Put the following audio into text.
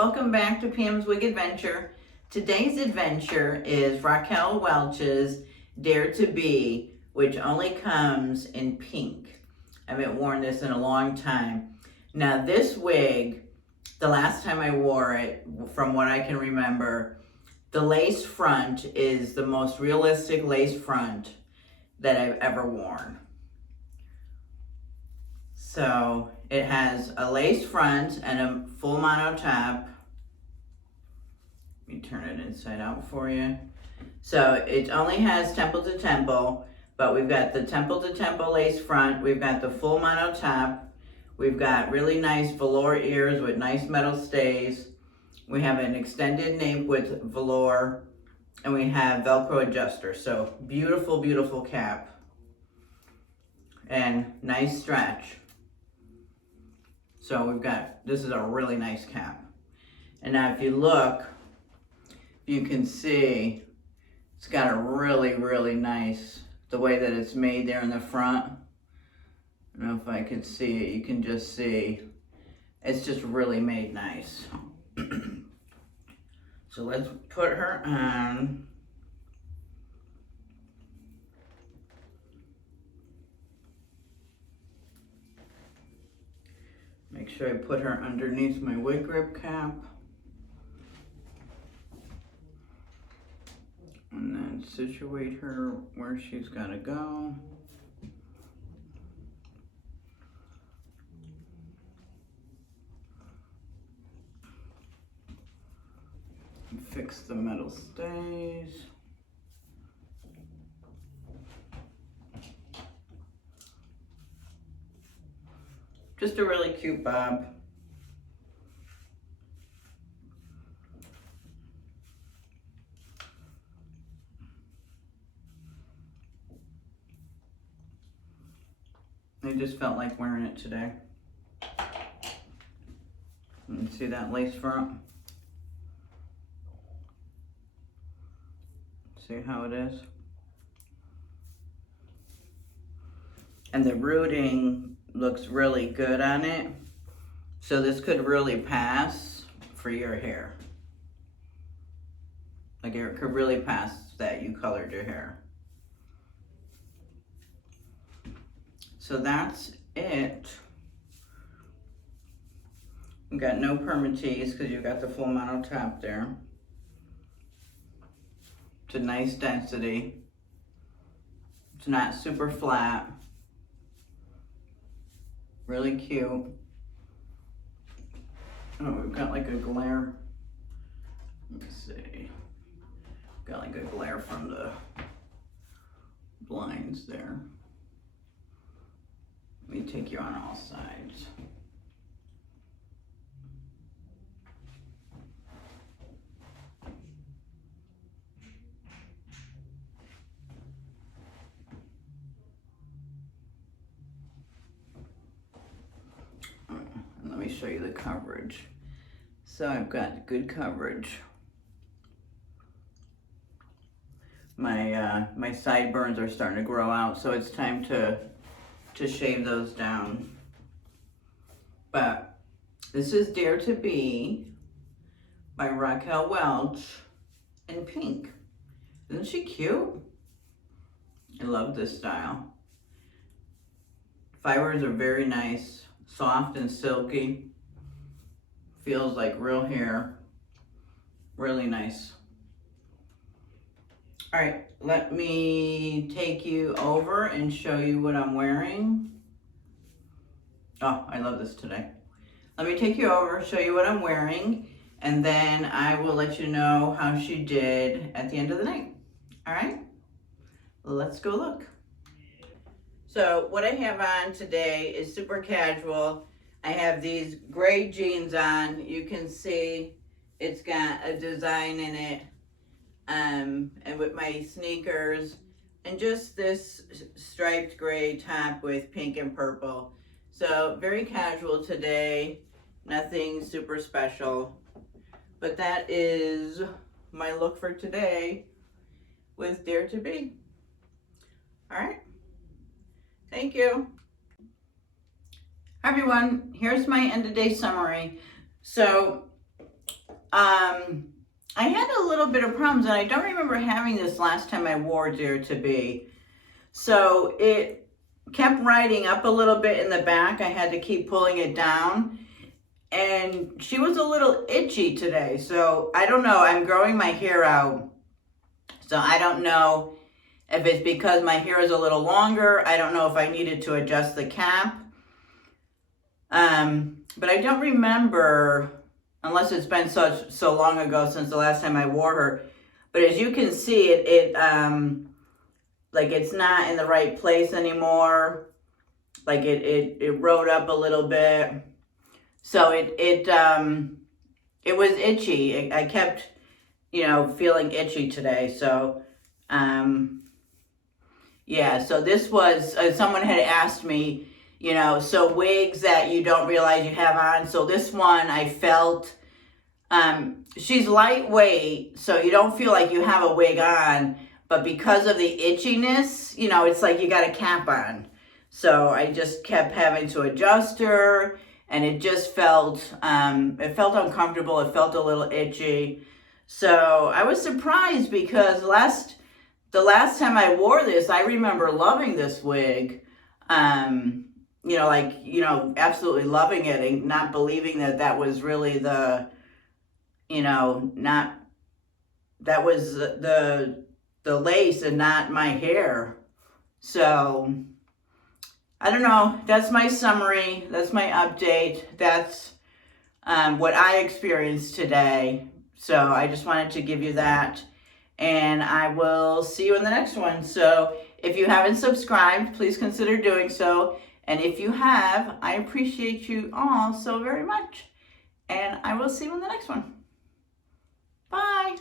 welcome back to Pam's Wig Adventure. Today's adventure is Raquel Welch's Dare to Be, which only comes in pink. I haven't worn this in a long time. Now this wig, the last time I wore it, from what I can remember, the lace front is the most realistic lace front that I've ever worn. So it has a lace front and a full mono top. Let me turn it inside out for you. So it only has temple to temple, but we've got the temple to temple lace front. We've got the full mono top. We've got really nice velour ears with nice metal stays. We have an extended nape with velour, and we have Velcro adjuster. So beautiful, beautiful cap and nice stretch. So we've got, this is a really nice cap. And now if you look, you can see it's got a really, really nice, the way that it's made there in the front. I don't know if I can see it, you can just see, it's just really made nice. So let's put her on. Make sure I put her underneath my wig grip cap. And then situate her where she's gotta go. And fix the metal stays. Just a really cute bob. I just felt like wearing it today. You see that lace front? See how it is? And the rooting looks really good on it. So this could really pass for your hair. Like it could really pass that you colored your hair. So that's it. We've got no permatease because you've got the full mono top there. It's a nice density. It's not super flat. Really cute. Oh, we've got like a glare. Let me see. Got like a glare from the blinds there. Let me take you on all sides. Let me show you the coverage. So I've got good coverage. My sideburns are starting to grow out, so it's time to shave those down. But this is Dare to Be by Raquel Welch in pink. Isn't she cute? I love this style. Fibers are very nice. Soft and silky. Feels like real hair. Really nice. All right, let me take you over and show you what I'm wearing. Oh, I love this today. Let me take you over, show you what I'm wearing, and then I will let you know how she did at the end of the night. All right, let's go look. So what I have on today is super casual. I have these gray jeans on. You can see it's got a design in it. And with my sneakers and just this striped gray top with pink and purple. So very casual today, nothing super special. But that is my look for today with Dare to Be. All right. Thank you. Hi everyone, here's my end of day summary. So I had a little bit of problems, and I don't remember having this last time I wore Dare to Be. So it kept riding up a little bit in the back. I had to keep pulling it down. And she was a little itchy today. So I don't know. I'm growing my hair out. So I don't know if it's because my hair is a little longer. I don't know if I needed to adjust the cap. But I don't remember, unless it's been so long ago since the last time I wore her. But as you can see, like it's not in the right place anymore. Like it rode up a little bit. So it was itchy. I kept, feeling itchy today. So, yeah, so this was, someone had asked me, so wigs that you don't realize you have on. So this one I felt, she's lightweight, so you don't feel like you have a wig on, but because of the itchiness, it's like you got a cap on. So I just kept having to adjust her, and it just felt, it felt uncomfortable. It felt a little itchy. So I was surprised because the last time I wore this, I remember loving this wig. Absolutely loving it and not believing that was really that was the lace and not my hair. So I don't know. That's my summary. That's my update. That's what I experienced today. So I just wanted to give you that. And I will see you in the next one. So if you haven't subscribed, please consider doing so. And if you have, I appreciate you all so very much. And I will see you in the next one. Bye.